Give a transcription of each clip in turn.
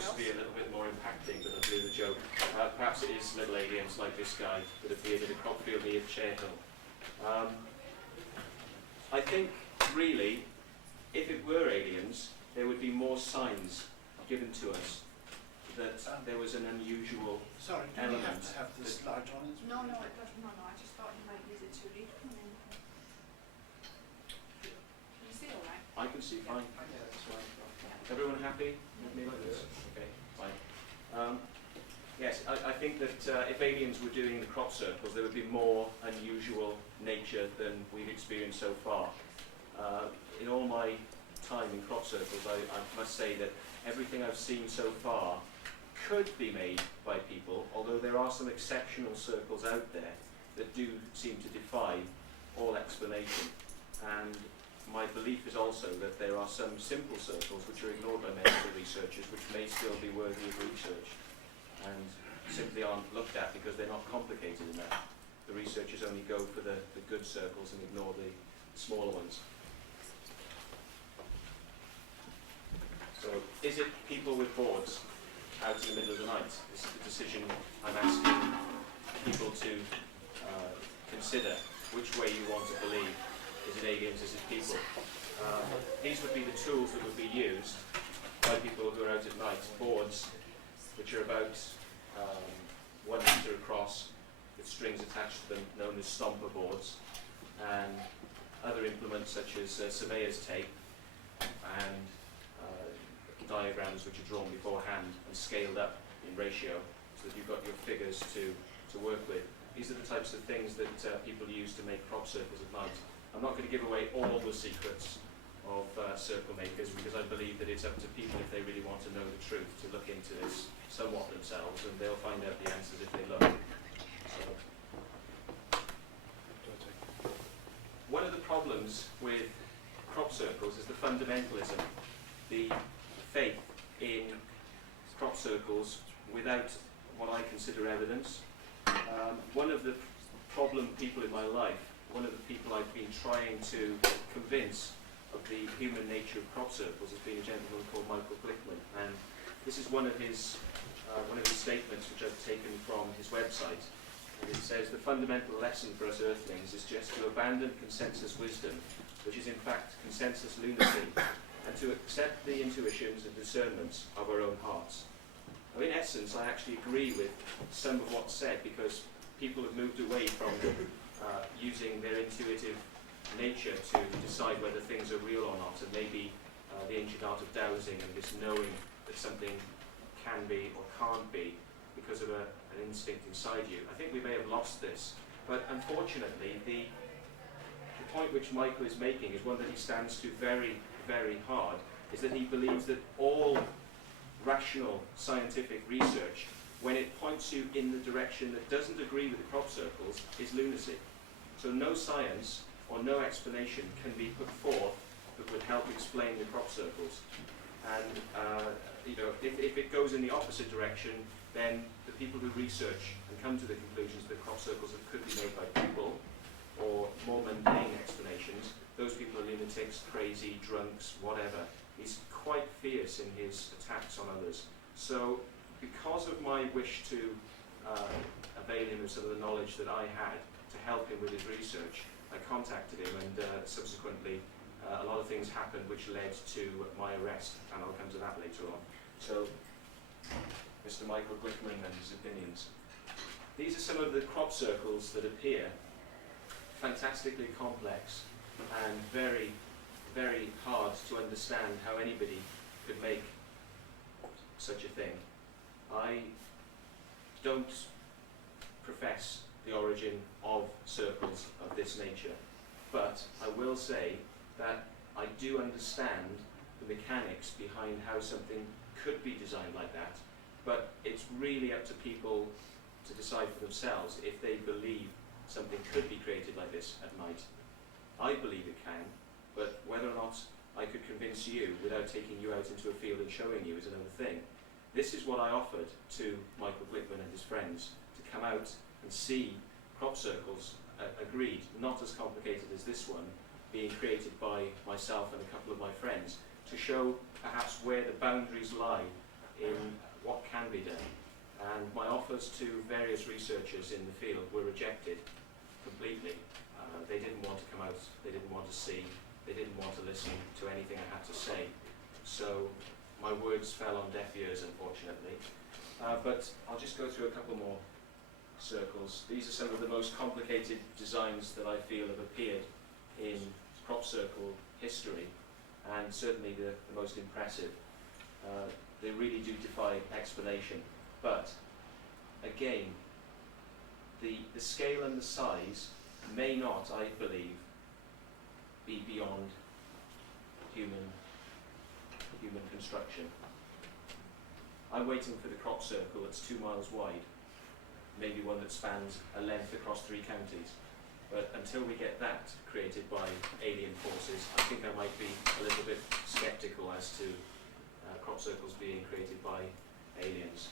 supposed to be a little bit more impacting than a blue the joke. Perhaps it is little aliens like this guy that appeared in a crop field near Cherhill. I think, really, if it were aliens, there would be more signs given to us that there was an unusual sorry, do element. we have to have this light on as well? No, it doesn't. No, I just thought you might use it to read from them. Can you see all right? I can see fine. Yeah, that's right. Yeah. Everyone happy with me like this? Okay, fine. Yes, I think that if aliens were doing the crop circles, there would be more unusual nature than we've experienced so far. In all my time in crop circles, I must say that everything I've seen so far could be made by people, although there are some exceptional circles out there that do seem to defy all explanation. And my belief is also that there are some simple circles which are ignored by medical researchers, which may still be worthy of research and simply aren't looked at because they're not complicated enough. The researchers only go for the good circles and ignore the smaller ones. So, is it people with boards out in the middle of the night? This is the decision I'm asking people to consider which way you want to believe. Is it aliens, is it people? These would be the tools that would be used by people who are out at night. Boards, which are about 1 metre across with strings attached to them, known as stomper boards, and other implements such as surveyor's tape and diagrams which are drawn beforehand and scaled up in ratio so that you've got your figures to work with. These are the types of things that people use to make crop circles at night. I'm not going to give away all the secrets of circle makers because I believe that it's up to people, if they really want to know the truth, to look into this somewhat themselves, and they'll find out the answers if they look. So, one of the problems with crop circles is the fundamentalism, the faith in crop circles without what I consider evidence. One of the problem people in my life, one of the people I've been trying to convince of the human nature of crop circles has been a gentleman called Michael Glickman, and this is one of his statements which I've taken from his website. And it says, the fundamental lesson for us earthlings is just to abandon consensus wisdom, which is in fact consensus lunacy, and to accept the intuitions and discernments of our own hearts. Now, in essence, I actually agree with some of what's said, because people have moved away from using their intuitive nature to decide whether things are real or not, and maybe the ancient art of dowsing and this knowing that something can be or can't be because of an instinct inside you. I think we may have lost this, but unfortunately the point which Michael is making is one that he stands to very, very hard, is that he believes that all rational scientific research, when it points you in the direction that doesn't agree with the crop circles, is lunacy. So no science or no explanation can be put forth that would help explain the crop circles. And if it goes in the opposite direction, then the people who research and come to the conclusions that crop circles could be made by people, or more mundane explanations, those people are lunatics, crazy, drunks, whatever. He's quite fierce in his attacks on others. So because of my wish to avail him of some of the knowledge that I had to help him with his research, I contacted him, and subsequently a lot of things happened which led to my arrest, and I'll come to that later on. So, Mr. Michael Glickman and his opinions. These are some of the crop circles that appear fantastically complex and very, very hard to understand how anybody could make such a thing. I don't profess the origin of circles of this nature, but I will say that I do understand the mechanics behind how something could be designed like that, but it's really up to people to decide for themselves if they believe something could be created like this at night. I believe it can, but whether or not I could convince you without taking you out into a field and showing you is another thing. This is what I offered to Michael Glickman and his friends, to come out and see crop circles, agreed, not as complicated as this one, being created by myself and a couple of my friends, to show perhaps where the boundaries lie in what can be done. And my offers to various researchers in the field were rejected completely. They didn't want to come out, they didn't want to see, they didn't want to listen to anything I had to say. So my words fell on deaf ears, unfortunately. But I'll just go through a couple more circles. These are some of the most complicated designs that I feel have appeared in crop circle history, and certainly the most impressive. They really do defy explanation. But again, the scale and the size may not, I believe, be beyond human construction. I'm waiting for the crop circle that's 2 miles wide, maybe one that spans a length across 3 counties. But until we get that created by alien forces, I think I might be a little bit sceptical as to crop circles being created by aliens.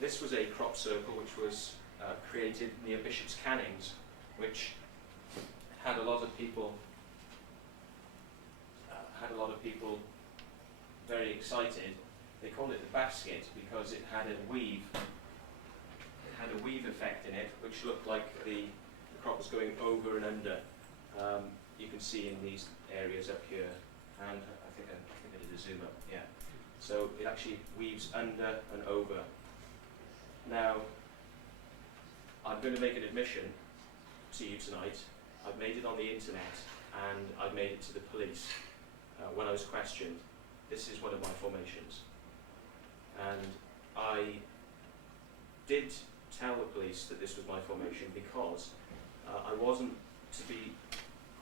This was a crop circle which was created near Bishop's Cannings, which had a lot of people very excited. They called it the basket because it had a weave effect in it, which looked like the crop was going over and under. You can see in these areas up here, and I think I did a zoom up. Yeah. So it actually weaves under and over. Now, I'm going to make an admission to you tonight. I've made it on the internet, and I've made it to the police when I was questioned. This is one of my formations. And I did tell the police that this was my formation because I wasn't, to be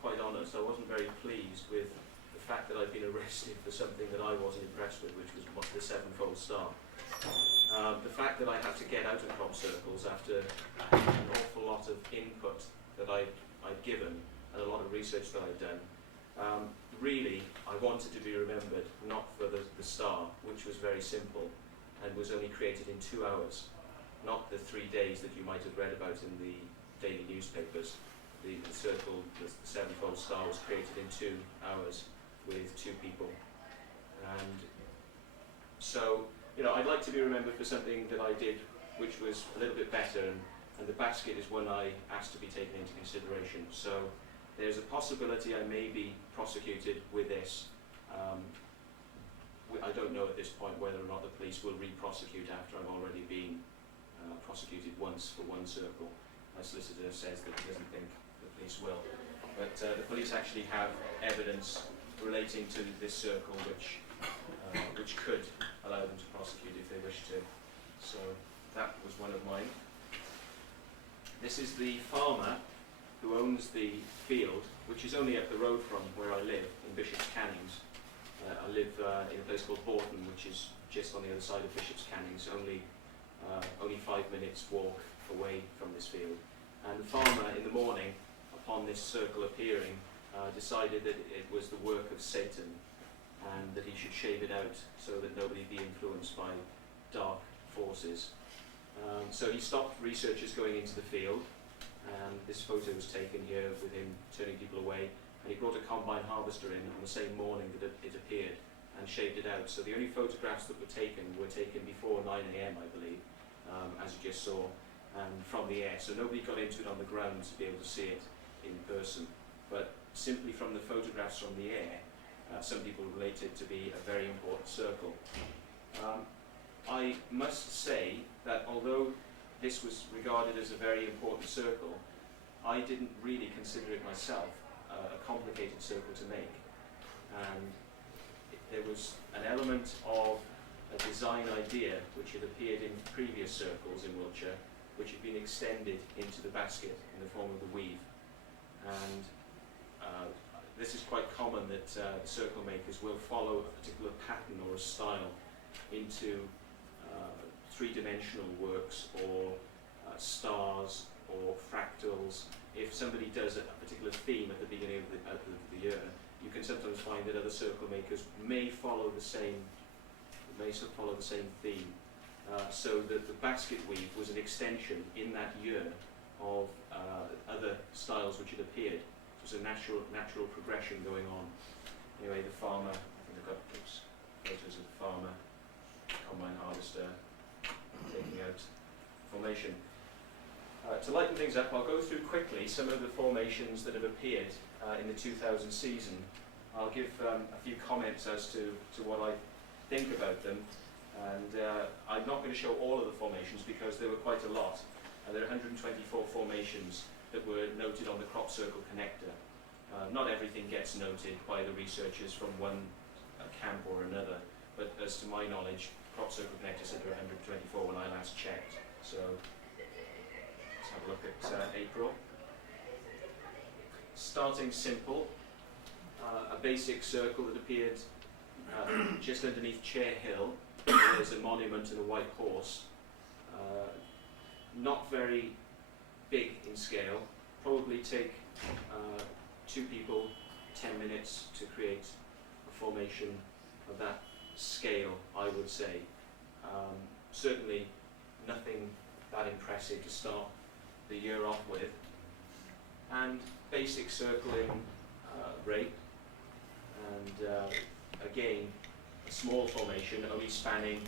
quite honest, I wasn't very pleased with the fact that I'd been arrested for something that I wasn't impressed with, which was the sevenfold star. The fact that I had to get out of crop circles after an awful lot of input that I'd given and a lot of research that I'd done, really I wanted to be remembered not for the star, which was very simple and was only created in 2 hours, not the 3 days that you might have read about in the daily newspapers. The circle, the sevenfold star, was created in 2 hours with 2 people. And so, you know, I'd like to be remembered for something that I did which was a little bit better, and the basket is one I asked to be taken into consideration. So there's a possibility I may be prosecuted with this. I don't know at this point whether or not the police will re-prosecute after I've already been prosecuted once for one circle. My solicitor says that he doesn't think the police will. But the police actually have evidence relating to this circle which could allow them to prosecute if they wish to. So that was one of mine. This is the farmer who owns the field, which is only up the road from where I live, in Bishop's Cannings. I live in a place called Borton, which is just on the other side of Bishop's Cannings, only 5 minutes walk away from this field. And the farmer, in the morning, upon this circle appearing, decided that it was the work of Satan and that he should shave it out so that nobody be influenced by dark forces. So he stopped researchers going into the field, and this photo was taken here with him turning people away, and he brought a combine harvester in on the same morning that it appeared and shaved it out. So the only photographs that were taken before 9 AM, I believe, as you just saw, and from the air. So nobody got into it on the ground to be able to see it in person. But simply from the photographs from the air, some people relate it to be a very important circle. I must say that although this was regarded as a very important circle, I didn't really consider it myself a complicated circle to make. And there was an element of a design idea which had appeared in previous circles in Wiltshire, which had been extended into the basket in the form of the weave. And this is quite common that circle makers will follow a particular pattern or a style into three-dimensional works or stars or fractals. If somebody does a particular theme at the beginning of the year, you can sometimes find that other circle makers may follow the same theme. So that the basket weave was an extension in that year of other styles which had appeared. It was a natural progression going on. Anyway, the farmer, I think I've got, oops, photos of the farmer, combine harvester, taking out formation. To lighten things up, I'll go through quickly some of the formations that have appeared in the 2000 season. I'll give a few comments as to what I think about them, and I'm not going to show all of the formations because there were quite a lot. There are 124 formations that were noted on the crop circle connector. Not everything gets noted by the researchers from one camp or another, but as to my knowledge, crop circle connector said there were 124 when I last checked. So let's have a look at April. Starting simple, a basic circle that appeared just underneath Chair Hill. There's a monument and a white horse. Not very big in scale, probably take 2 people 10 minutes to create a formation of that scale, I would say. Certainly nothing that impressive to start the year off with. And basic circling rate, and again a small formation only spanning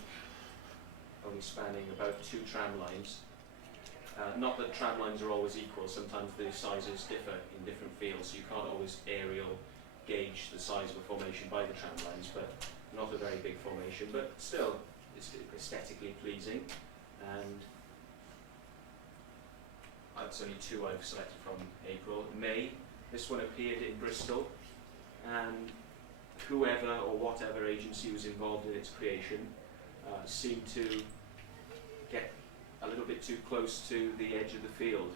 about 2 tram lines. Not that tram lines are always equal, sometimes the sizes differ in different fields, so you can't always aerial gauge the size of a formation by the tram lines, but not a very big formation, but still it's aesthetically pleasing. And that's only 2 I've selected from April. May, this one appeared in Bristol, and whoever or whatever agency was involved in its creation seemed to get a little bit too close to the edge of the field.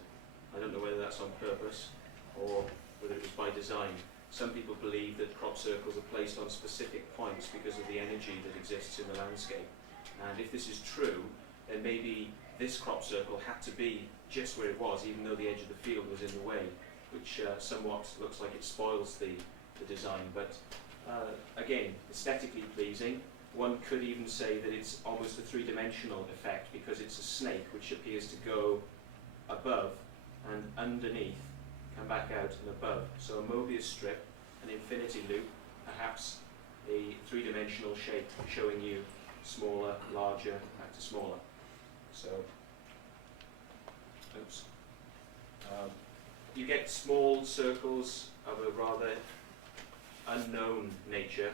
I don't know whether that's on purpose or whether it was by design. Some people believe that crop circles are placed on specific points because of the energy that exists in the landscape. And if this is true, then maybe this crop circle had to be just where it was, even though the edge of the field was in the way, which somewhat looks like it spoils the design. But again, aesthetically pleasing. One could even say that it's almost a 3-dimensional effect because it's a snake which appears to go above and underneath, come back out and above. So a Mobius strip, an infinity loop, perhaps a 3-dimensional shape showing you smaller, larger, back to smaller. So, oops. You get small circles of a rather unknown nature,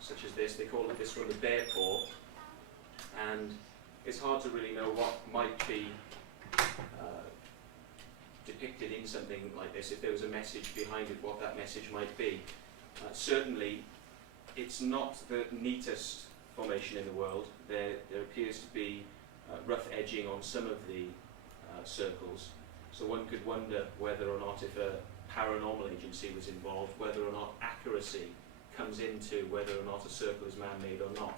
such as this. They call this one the bear paw, and it's hard to really know what might be depicted in something like this. If there was a message behind it, what that message might be. Certainly, it's not the neatest formation in the world. There appears to be rough edging on some of the circles, so one could wonder whether or not, if a paranormal agency was involved, whether or not accuracy comes into whether or not a circle is man-made or not.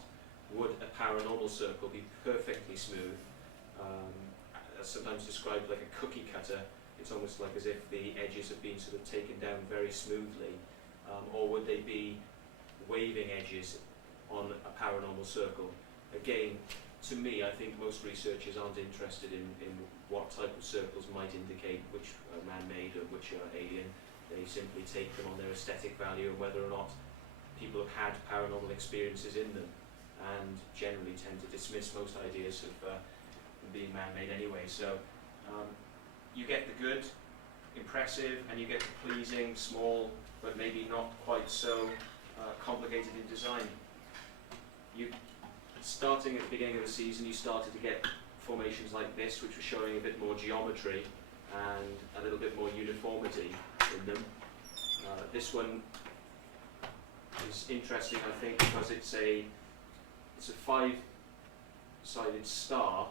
Would a paranormal circle be perfectly smooth, sometimes described like a cookie cutter? It's almost like as if the edges have been sort of taken down very smoothly, or would they be waving edges on a paranormal circle? Again, to me, I think most researchers aren't interested in what type of circles might indicate which are man-made or which are alien. They simply take them on their aesthetic value and whether or not people have had paranormal experiences in them, and generally tend to dismiss most ideas of being man-made anyway. So you get the good, impressive, and you get the pleasing, small, but maybe not quite so complicated in design. Starting at the beginning of the season, you started to get formations like this, which were showing a bit more geometry and a little bit more uniformity in them. This one is interesting, I think, because it's a 5-sided star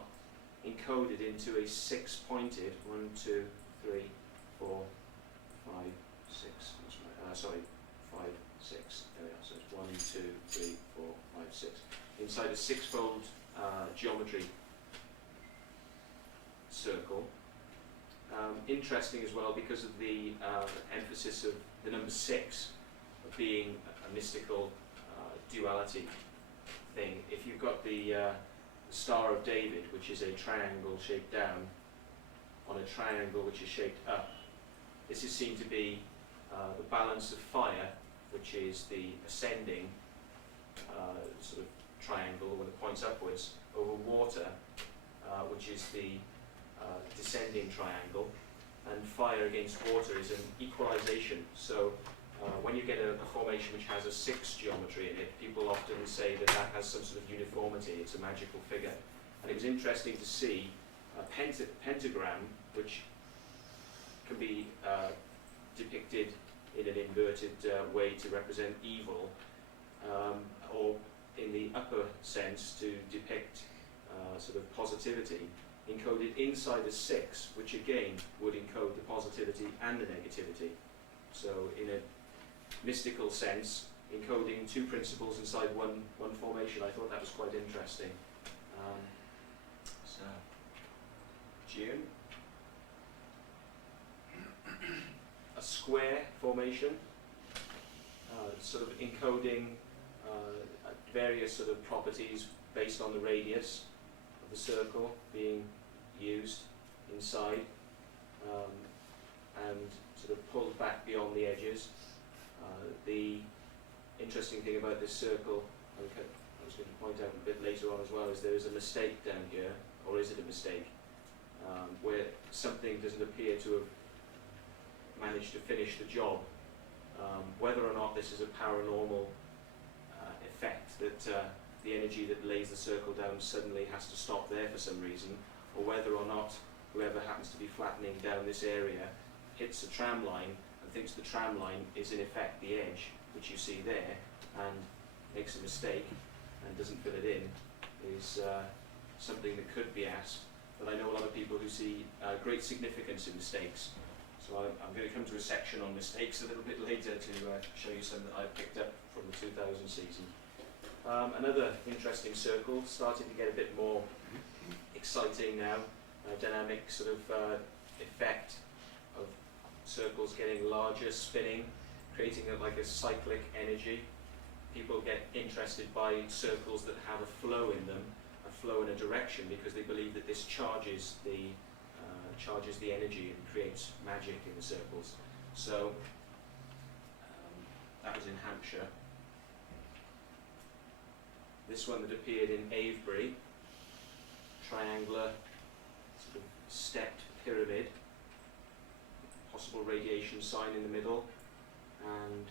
encoded into a 6-pointed 1, 2, 3, 4, 5, 6. 5, 6. There we are. So it's 1, 2, 3, 4, 5, 6. Inside a 6-fold geometry circle. Interesting as well because of the emphasis of the number 6 being a mystical duality thing. If you've got the Star of David, which is a triangle shaped down on a triangle which is shaped up, this is seen to be the balance of fire, which is the ascending, sort of triangle when it points upwards over water, which is the descending triangle, and fire against water is an equalization. So when you get a formation which has a 6 geometry in it, people often say that that has some sort of uniformity, it's a magical figure. And it was interesting to see a pentagram, which can be depicted in an inverted way to represent evil, or in the upper sense to depict sort of positivity, encoded inside a 6, which again would encode the positivity and the negativity. So in a mystical sense, encoding 2 principles inside one formation. I thought that was quite interesting. So, June. A square formation, sort of encoding various sort of properties based on the radius of the circle being used inside, and sort of pulled back beyond the edges. The interesting thing about this circle, I was going to point out a bit later on as well, is there is a mistake down here, or is it a mistake, where something doesn't appear to have managed to finish the job. Whether or not this is a paranormal effect, that the energy that lays the circle down suddenly has to stop there for some reason, or whether or not whoever happens to be flattening down this area hits a tram line and thinks the tram line is in effect the edge, which you see there, and makes a mistake and doesn't fill it in, is something that could be asked. But I know a lot of people who see great significance in mistakes. So I'm going to come to a section on mistakes a little bit later to show you some that I picked up from the 2000 season. Another interesting circle, starting to get a bit more exciting now, dynamic sort of effect of circles getting larger, spinning, creating like a cyclic energy. People get interested by circles that have a flow in them, a flow in a direction, because they believe that this charges the energy and creates magic in the circles. So that was in Hampshire. This one that appeared in Avebury, triangular sort of stepped pyramid, possible radiation sign in the middle, and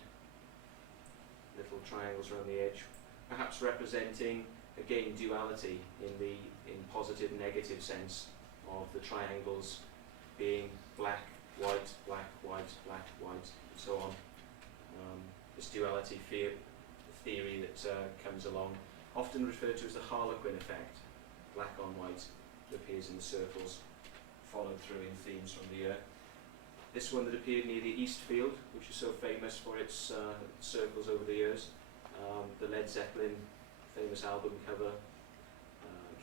little triangles around the edge, perhaps representing again duality in positive negative sense of the triangles being black, white, black, white, black, white, and so on. This duality theory that comes along, often referred to as the Harlequin effect, black on white, that appears in the circles, followed through in themes from the Earth. This one that appeared near the East Field, which is so famous for its circles over the years, the Led Zeppelin famous album cover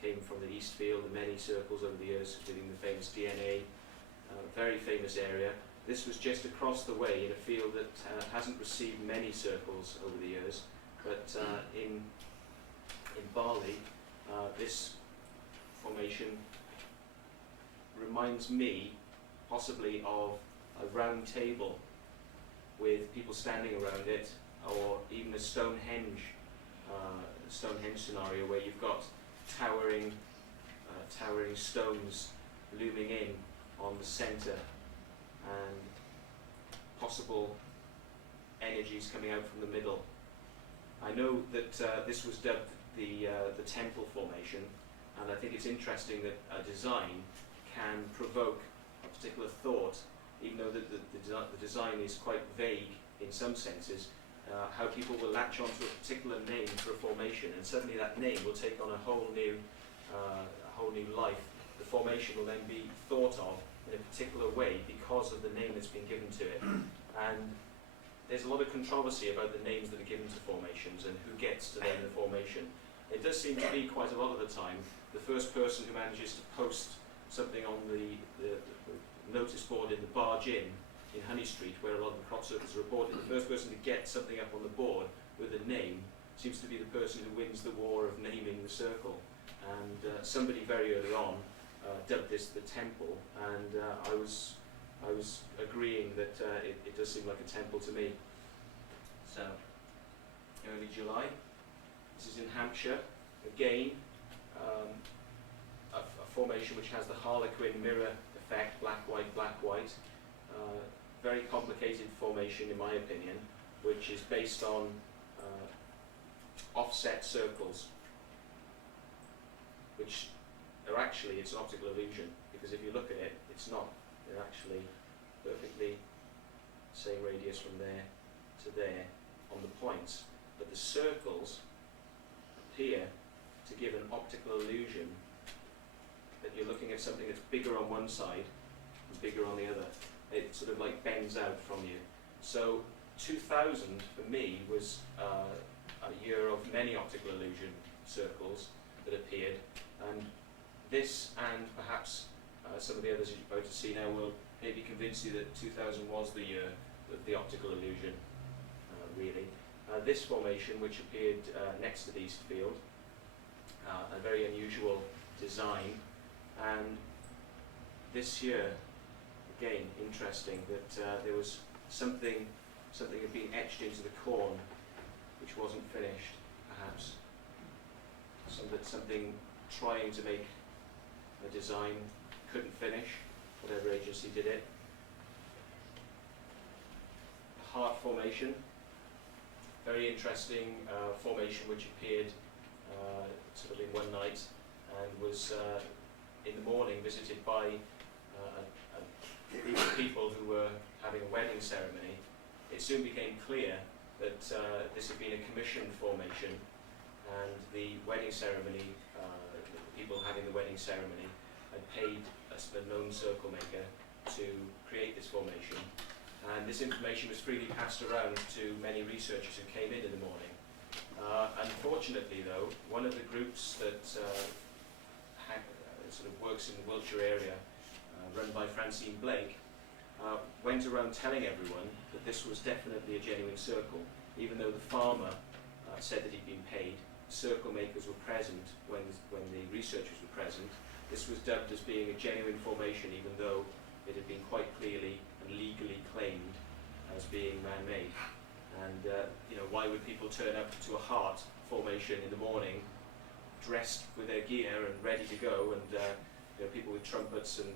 came from the East Field, and many circles over the years, including the famous DNA, very famous area. This was just across the way in a field that hasn't received many circles over the years, but in Bali, this formation reminds me possibly of a round table with people standing around it, or even a Stonehenge scenario where you've got towering stones looming in on the centre, and possible energies coming out from the middle. I know that this was dubbed the temple formation, and I think it's interesting that a design can provoke a particular thought, even though the design is quite vague in some senses. How people will latch onto a particular name for a formation, and suddenly that name will take on a whole new life. The formation will then be thought of in a particular way because of the name that's been given to it. And there's a lot of controversy about the names that are given to formations and who gets to name the formation. It does seem to be quite a lot of the time the first person who manages to post something on the notice board in the Barge Inn in Honey Street, where a lot of the crop circles are reported, the first person to get something up on the board with a name seems to be the person who wins the war of naming the circle. And somebody very early on dubbed this the temple, and I was agreeing that it does seem like a temple to me. So, early July, This is in Hampshire. Again, a formation which has the Harlequin mirror effect, black, white, black, white. Very complicated formation in my opinion, which is based on offset circles, which are actually, it's an optical illusion, because if you look at it, it's not. They're actually perfectly same radius from there to there on the points, but the circles appear to give an optical illusion that you're looking at something that's bigger on one side and bigger on the other. It sort of like bends out from you. So 2000 for me was a year of many optical illusion circles that appeared, and this and perhaps some of the others you're about to see now will maybe convince you that 2000 was the year of the optical illusion, really. This formation, which appeared next to the East Field, a very unusual design, and this year, again, interesting that there was something had been etched into the corn which wasn't finished, perhaps. Something trying to make a design couldn't finish, whatever agency did it. The heart formation, very interesting formation which appeared sort of in one night and was in the morning visited by a group of people who were having a wedding ceremony. It soon became clear that this had been a commissioned formation, and the wedding ceremony, the people having the wedding ceremony had paid a known circle maker to create this formation, and this information was freely passed around to many researchers who came in the morning. Unfortunately though, one of the groups that sort of works in the Wiltshire area, run by Francine Blake, went around telling everyone that this was definitely a genuine circle, even though the farmer said that he'd been paid. Circle makers were present when the researchers were present. This was dubbed as being a genuine formation, even though it had been quite clearly and legally claimed as being man-made. And why would people turn up to a heart formation in the morning, dressed with their gear and ready to go, and people with trumpets and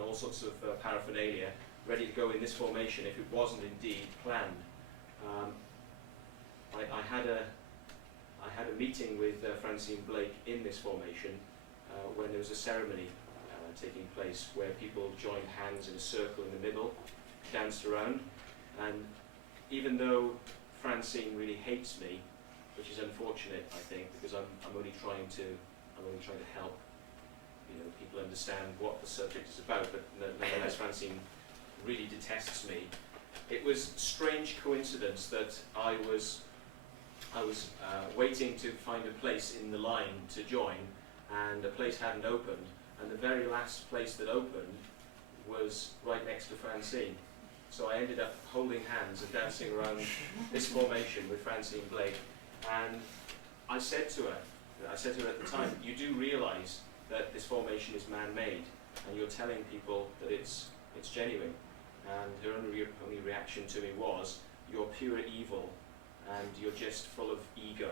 all sorts of paraphernalia ready to go in this formation if it wasn't indeed planned? I had a meeting with Francine Blake in this formation when there was a ceremony taking place where people joined hands in a circle in the middle, danced around, and even though Francine really hates me, which is unfortunate, I think, because I'm only trying to help people understand what the subject is about, but nonetheless Francine really detests me. It was a strange coincidence that I was waiting to find a place in the line to join, and a place hadn't opened, and the very last place that opened was right next to Francine. So I ended up holding hands and dancing around this formation with Francine Blake, and I said to her at the time, you do realise that this formation is man-made, and you're telling people that it's genuine. And her only reaction to me was, you're pure evil, and you're just full of ego.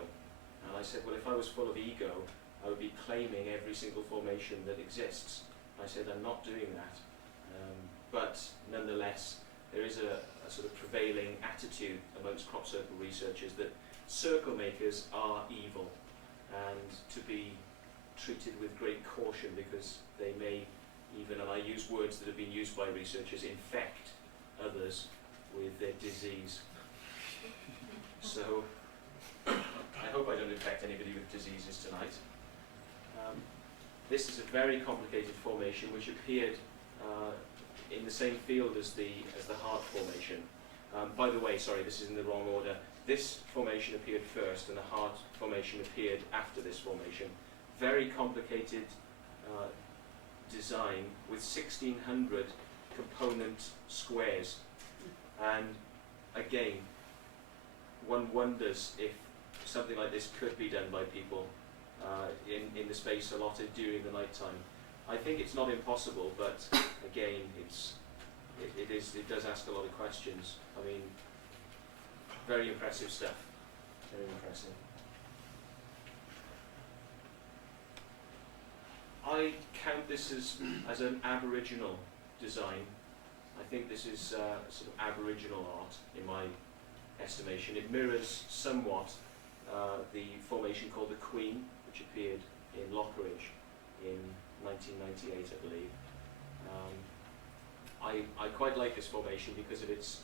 And I said, well, if I was full of ego, I would be claiming every single formation that exists. I said, I'm not doing that. But nonetheless, there is a sort of prevailing attitude amongst crop circle researchers that circle makers are evil, and to be treated with great caution, because they may even, and I use words that have been used by researchers, infect others with their disease. So I hope I don't infect anybody with diseases tonight. This is a very complicated formation which appeared in the same field as the heart formation. By the way, sorry, this is in the wrong order. This formation appeared first, and the heart formation appeared after this formation. Very complicated design with 1,600 component squares, and again, one wonders if something like this could be done by people in the space allotted during the night time. I think it's not impossible, but again, it does ask a lot of questions. I mean, very impressive stuff. Very impressive. I count this as an Aboriginal design. I think this is sort of Aboriginal art in my estimation. It mirrors somewhat the formation called the Queen, which appeared in Lockeridge in 1998, I believe. I quite like this formation because of its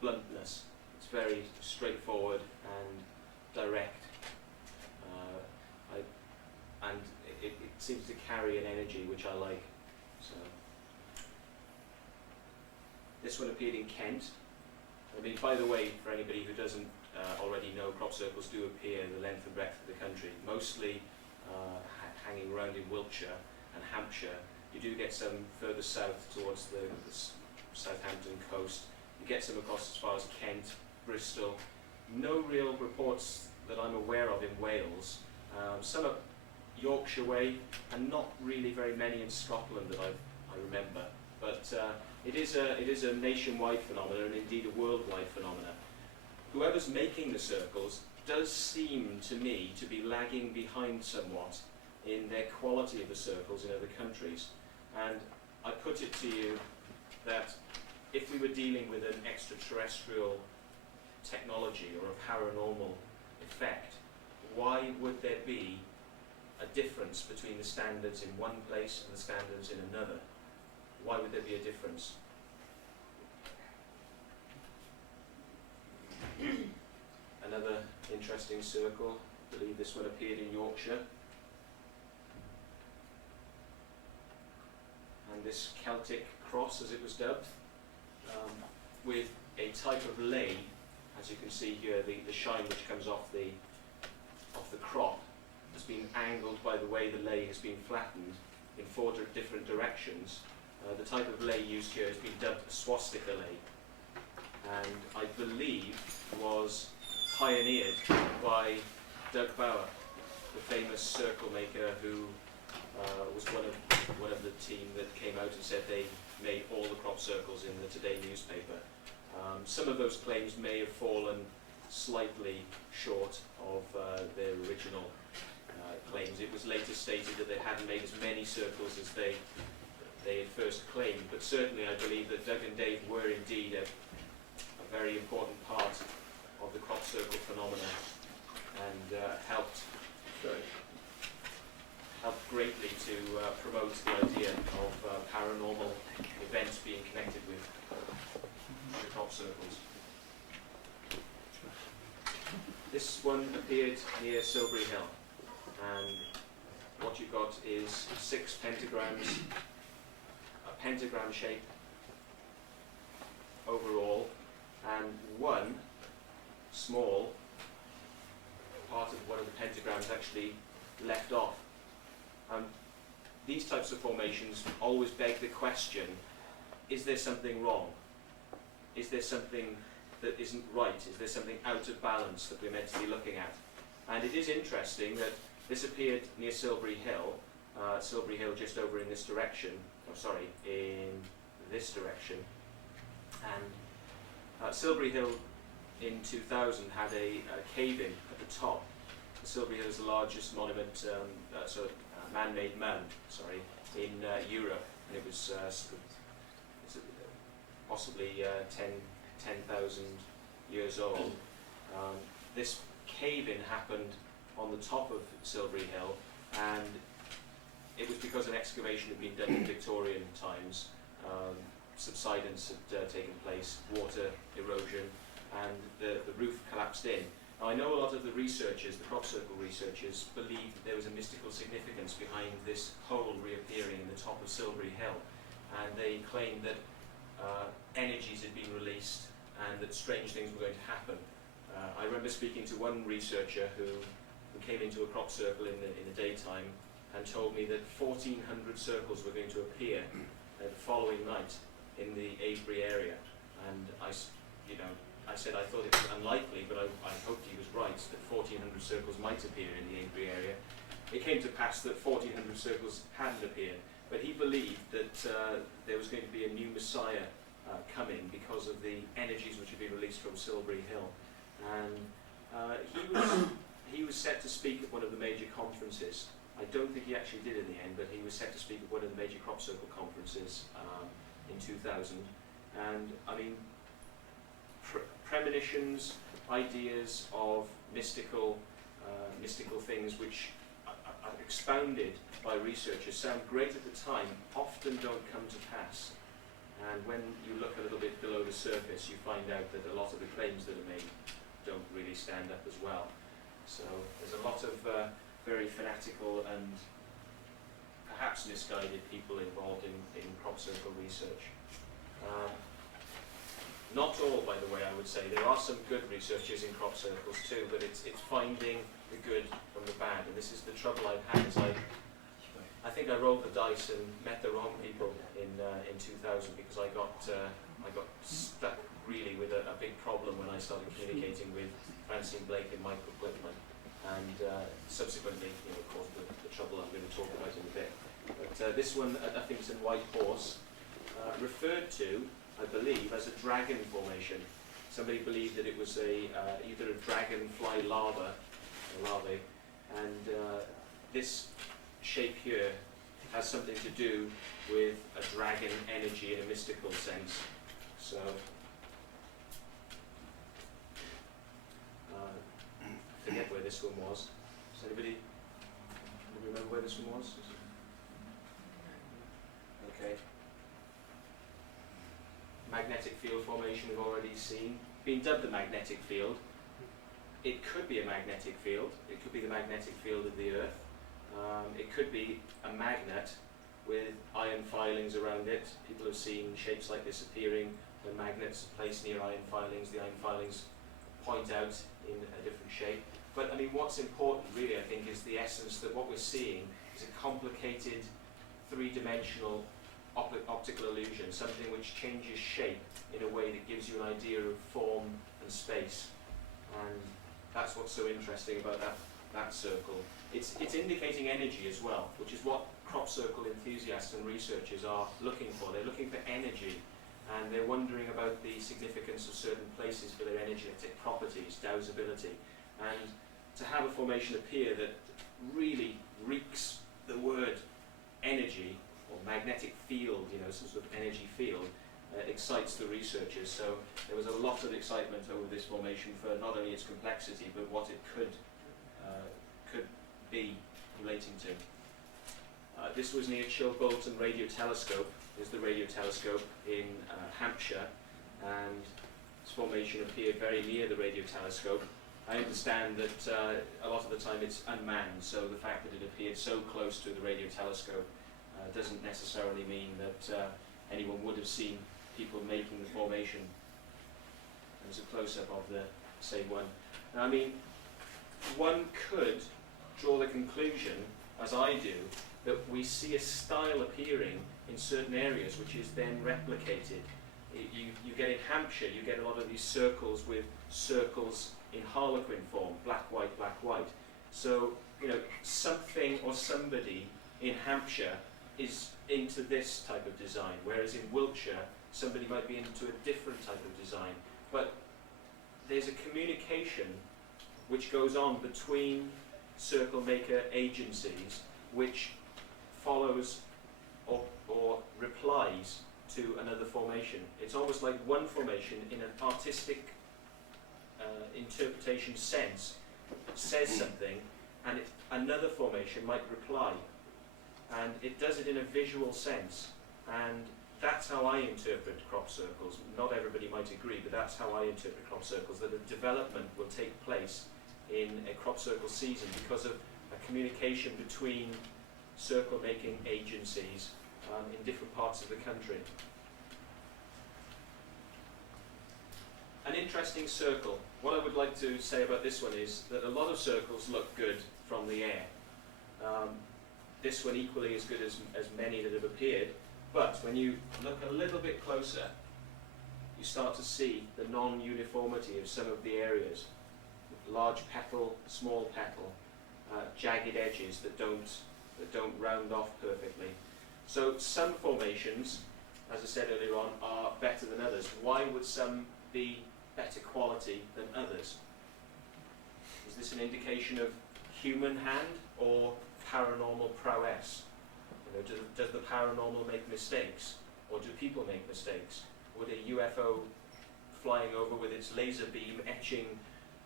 bluntness. It's very straightforward and direct, and it seems to carry an energy which I like. So this one appeared in Kent. I mean, by the way, for anybody who doesn't already know, crop circles do appear the length and breadth of the country, mostly hanging around in Wiltshire and Hampshire. You do get some further south towards the Southampton coast. You get some across as far as Kent, Bristol. No real reports that I'm aware of in Wales. Some up Yorkshire way, and not really very many in Scotland that I remember. But it is a nationwide phenomenon, and indeed a worldwide phenomenon. Whoever's making the circles does seem to me to be lagging behind somewhat in their quality of the circles in other countries. And I put it to you that if we were dealing with an extraterrestrial technology or a paranormal effect, why would there be a difference between the standards in one place and the standards in another? Why would there be a difference? Another interesting circle, I believe this one appeared in Yorkshire. And this Celtic cross, as it was dubbed, with a type of lay, as you can see here, the shine which comes off the crop has been angled by the way the lay has been flattened in four different directions. The type of lay used here has been dubbed a swastika lay, and I believe was pioneered by Doug Bauer, the famous circle maker who was one of the team that came out and said they made all the crop circles in the Today newspaper. Some of those claims may have fallen slightly short of their original claims. It was later stated that they hadn't made as many circles as they had first claimed, but certainly I believe that Doug and Dave were indeed a very important part of the crop circle phenomena, and helped greatly to promote the idea of paranormal events being connected with the crop circles. This one appeared near Silbury Hill, and what you've got is 6 pentagrams, a pentagram shape overall, and one small part of one of the pentagrams actually left off. These types of formations always beg the question, is there something wrong? Is there something that isn't right? Is there something out of balance that we're meant to be looking at? And it is interesting that this appeared near Silbury Hill just over in this direction, in this direction. And Silbury Hill in 2000 had a cave-in at the top. Silbury Hill is the largest monument, man-made mound, in Europe, and it was possibly 10,000 years old. This cave-in happened on the top of Silbury Hill, and it was because an excavation had been done in Victorian times. Subsidence had taken place, water erosion, and the roof collapsed in. Now, I know a lot of the researchers, the crop circle researchers, believed that there was a mystical significance behind this hole reappearing in the top of Silbury Hill, and they claimed that energies had been released and that strange things were going to happen. I remember speaking to one researcher who came into a crop circle in the daytime and told me that 1,400 circles were going to appear the following night in the Avebury area, and I said I thought it was unlikely, but I hoped he was right, that 1,400 circles might appear in the Avebury area. It came to pass that 1,400 circles hadn't appeared, but he believed that there was going to be a new Messiah coming because of the energies which had been released from Silbury Hill. And he was set to speak at one of the major conferences. I I don't think he actually did in the end, but he was set to speak at one of the major crop circle conferences in 2000. And I mean, premonitions, ideas of mystical things which are expounded by researchers sound great at the time, often don't come to pass. And when you look a little bit below the surface, you find out that a lot of the claims that are made don't really stand up as well. So there's a lot of very fanatical and perhaps misguided people involved in crop circle research. Not all, by the way, I would say. There are some good researchers in crop circles too, but it's finding the good from the bad. And this is the trouble I've had, is I think I rolled the dice and met the wrong people in 2000, because I got stuck really with a big problem when I started communicating with Francine Blake and Michael Glickman, and subsequently, caused the trouble I'm going to talk about in a bit. But this one, I think it's in White Horse, referred to, I believe, as a dragon formation. Somebody believed that it was either a dragonfly larvae, and this shape here has something to do with a dragon energy in a mystical sense. So, I forget where this one was. Does anybody remember where this one was? Okay. Magnetic field formation we've already seen. Been dubbed the magnetic field. It could be a magnetic field. It could be the magnetic field of the Earth. It could be a magnet with iron filings around it. People have seen shapes like this appearing when magnets are placed near iron filings. The iron filings point out in a different shape. But I mean, what's important really, I think, is the essence that what we're seeing is a complicated three-dimensional optical illusion, something which changes shape in a way that gives you an idea of form and space. And that's what's so interesting about that circle. It's indicating energy as well, which is what crop circle enthusiasts and researchers are looking for. They're looking for energy, and they're wondering about the significance of certain places for their energetic properties, dowsability. And to have a formation appear that really reeks the word energy, or magnetic field, some sort of energy field, excites the researchers. So there was a lot of excitement over this formation for not only its complexity, but what it could be relating to. This was near Chilbolton Radio Telescope. There's the radio telescope in Hampshire, and this formation appeared very near the radio telescope. I understand that a lot of the time it's unmanned, so the fact that it appeared so close to the radio telescope doesn't necessarily mean that anyone would have seen people making the formation. There's a close-up of the same one. Now, I mean, one could draw the conclusion, as I do, that we see a style appearing in certain areas which is then replicated. You get in Hampshire, you get a lot of these circles with circles in harlequin form, black, white, black, white. So, something or somebody in Hampshire is into this type of design, whereas in Wiltshire, somebody might be into a different type of design. But there's a communication which goes on between circle maker agencies which follows or replies to another formation. It's almost like one formation in an artistic interpretation sense says something, and another formation might reply. And it does it in a visual sense. And that's how I interpret crop circles. Not everybody might agree, but that's how I interpret crop circles, that a development will take place in a crop circle season because of a communication between circle making agencies in different parts of the country. An interesting circle. What I would like to say about this one is that a lot of circles look good from the air. This one equally as good as many that have appeared, but when you look a little bit closer, you start to see the non-uniformity of some of the areas. Large petal, small petal, jagged edges that don't round off perfectly. So some formations, as I said earlier on, are better than others. Why would some be better quality than others? Is this an indication of human hand or paranormal prowess? You know, does the paranormal make mistakes, or do people make mistakes? Would a UFO flying over with its laser beam etching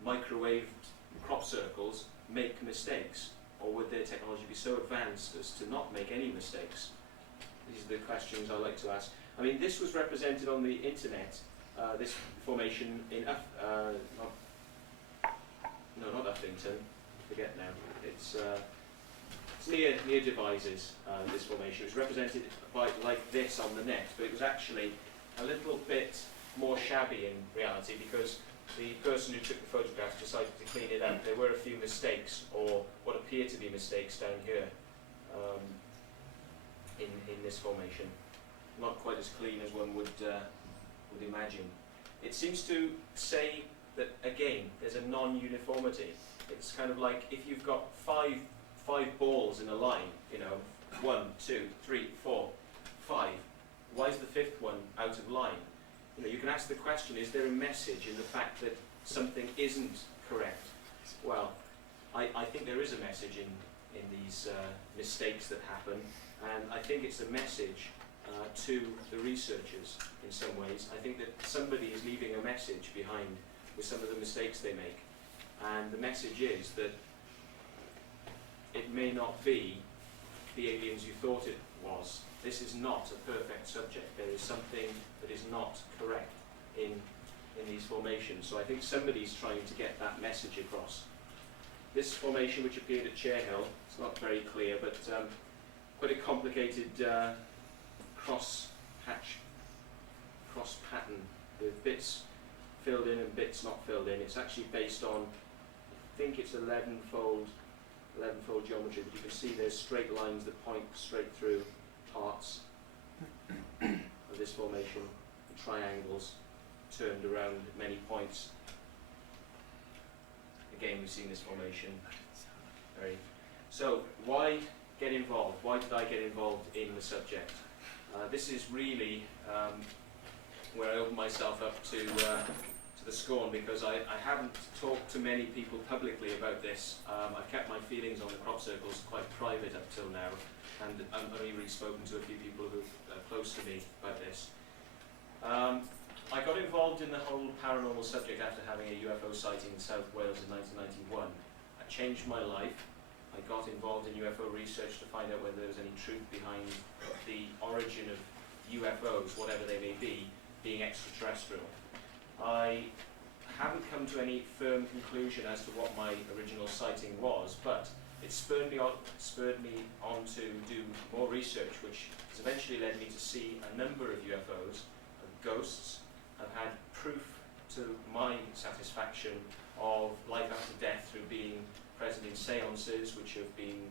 microwaved crop circles make mistakes, or would their technology be so advanced as to not make any mistakes? These are the questions I like to ask. I mean, this was represented on the internet, this formation in not Uffington, forget now. It's near Devizes, this formation. It was represented by like this on the net, but it was actually a little bit more shabby in reality because the person who took the photograph decided to clean it up. There were a few mistakes, or what appear to be mistakes down here in this formation. Not quite as clean as one would imagine. It seems to say that, again, there's a non-uniformity. It's kind of like if you've got five balls in a line, you know, 1, 2, 3, 4, 5. Why is the fifth one out of line? You know, you can ask the question, is there a message in the fact that something isn't correct? Well, I think there is a message in these mistakes that happen, and I think it's a message to the researchers in some ways. I think that somebody is leaving a message behind with some of the mistakes they make, and the message is that it may not be the aliens you thought it was. This is not a perfect subject. There is something that is not correct in these formations. So I think somebody's trying to get that message across. This formation, which appeared at Chair Hill, it's not very clear, but quite a complicated cross pattern with bits filled in and bits not filled in. It's actually based on, I think it's 11-fold geometry, but you can see there's straight lines that point straight through parts of this formation, triangles turned around at many points. Again, we've seen this formation. So, why get involved? Why did I get involved in the subject? This is really where I opened myself up to the scorn, because I haven't talked to many people publicly about this. I've kept my feelings on the crop circles quite private up till now, and I've only really spoken to a few people who are close to me about this. I got involved in the whole paranormal subject after having a UFO sighting in South Wales in 1991. It changed my life. I got involved in UFO research to find out whether there was any truth behind the origin of UFOs, whatever they may be, being extraterrestrial. I haven't come to any firm conclusion as to what my original sighting was, but it spurred me on to do more research, which has eventually led me to see a number of UFOs, of ghosts. I've had proof to my satisfaction of life after death through being present in seances, which have been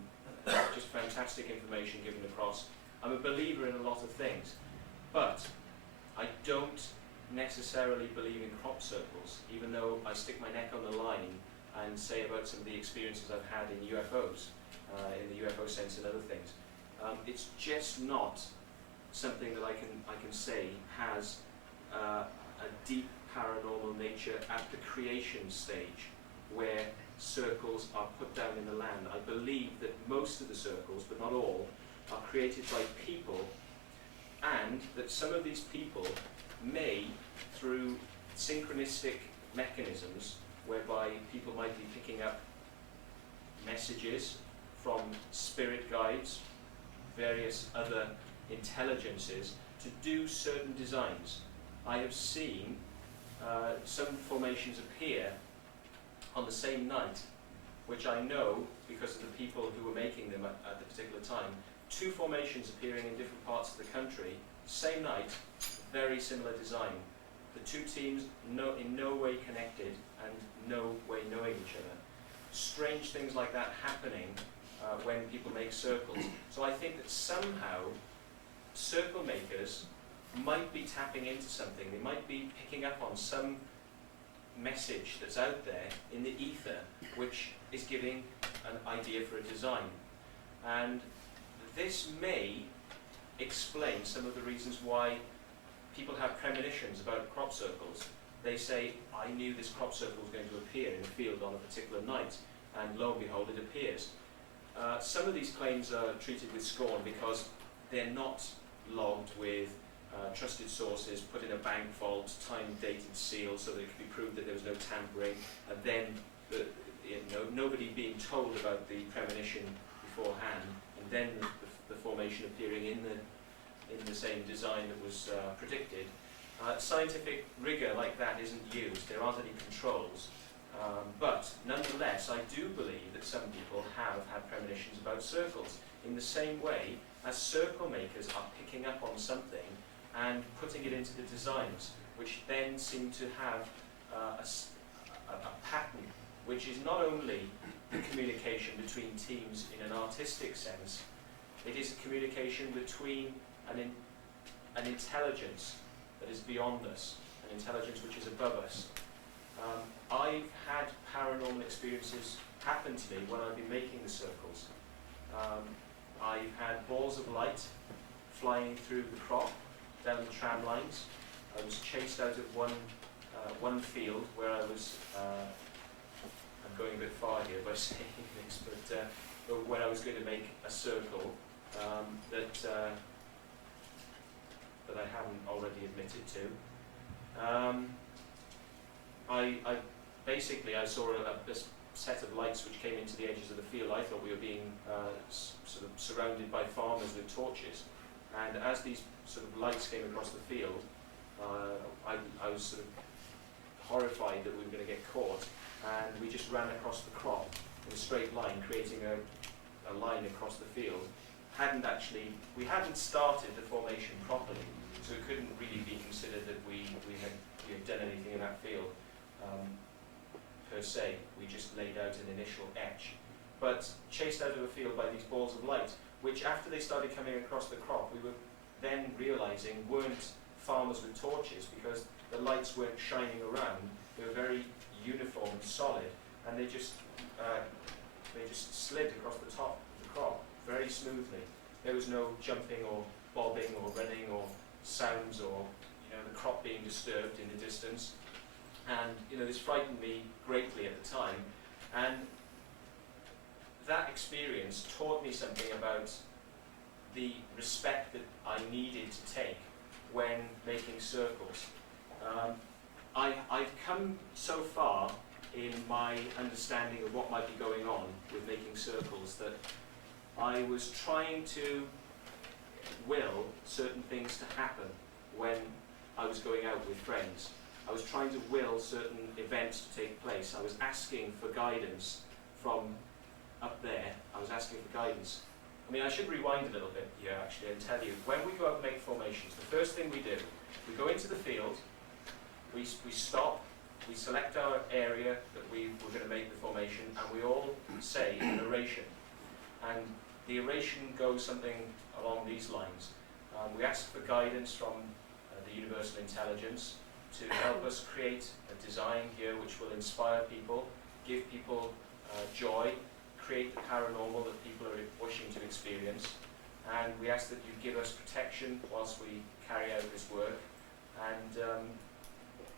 just fantastic information given across. I'm a believer in a lot of things, but I don't necessarily believe in crop circles, even though I stick my neck on the line and say about some of the experiences I've had in UFOs, in the UFO sense and other things. It's just not something that I can say has a deep paranormal nature at the creation stage, where circles are put down in the land. I believe that most of the circles, but not all, are created by people, and that some of these people may, through synchronistic mechanisms, whereby people might be picking up messages from spirit guides, various other intelligences, to do certain designs. I have seen some formations appear on the same night, which I know, because of the people who were making them at the particular time, 2 formations appearing in different parts of the country, same night, very similar design. The 2 teams in no way connected and no way knowing each other. Strange things like that happening when people make circles. So I think that somehow circle makers might be tapping into something. They might be picking up on some message that's out there in the ether, which is giving an idea for a design. And this may explain some of the reasons why people have premonitions about crop circles. They say, I knew this crop circle was going to appear in the field on a particular night, and lo and behold, it appears. Some of these claims are treated with scorn because they're not logged with trusted sources, put in a bank vault, time-dated seal so that it could be proved that there was no tampering, and then nobody being told about the premonition beforehand, and then the formation appearing in the same design that was predicted. Scientific rigour like that isn't used. There aren't any controls. But nonetheless, I do believe that some people have had premonitions about circles in the same way as circle makers are picking up on something and putting it into the designs, which then seem to have a pattern, which is not only the communication between teams in an artistic sense, it is a communication between an intelligence that is beyond us, an intelligence which is above us. I've had paranormal experiences happen to me when I've been making the circles. I've had balls of light flying through the crop down the tram lines. I was chased out of one field where I was, I'm going a bit far here by saying this, but when I was going to make a circle that I haven't already admitted to. I saw a set of lights which came into the edges of the field. I thought we were being sort of surrounded by farmers with torches, and as these sort of lights came across the field, I was sort of horrified that we were going to get caught, and we just ran across the crop in a straight line, creating a line across the field. We hadn't started the formation properly, so it couldn't really be considered that we had done anything in that field per se. We just laid out an initial etch. But chased out of the field by these balls of light, which after they started coming across the crop, we were then realising weren't farmers with torches, because the lights weren't shining around. They were very uniform and solid, and they just slid across the top of the crop very smoothly. There was no jumping or bobbing or running or sounds or the crop being disturbed in the distance. And this frightened me greatly at the time, and that experience taught me something about the respect that I needed to take when making circles. I've come so far in my understanding of what might be going on with making circles that I was trying to will certain things to happen when I was going out with friends. I was trying to will certain events to take place. I was asking for guidance from up there. I was asking for guidance. I mean, I should rewind a little bit here actually and tell you, when we go out and make formations, the first thing we do, we go into the field, we stop, we select our area that we're going to make the formation, and we all say an oration. And the oration goes something along these lines. We ask for guidance from the universal intelligence to help us create a design here which will inspire people, give people joy, create the paranormal that people are wishing to experience, and we ask that you give us protection whilst we carry out this work, and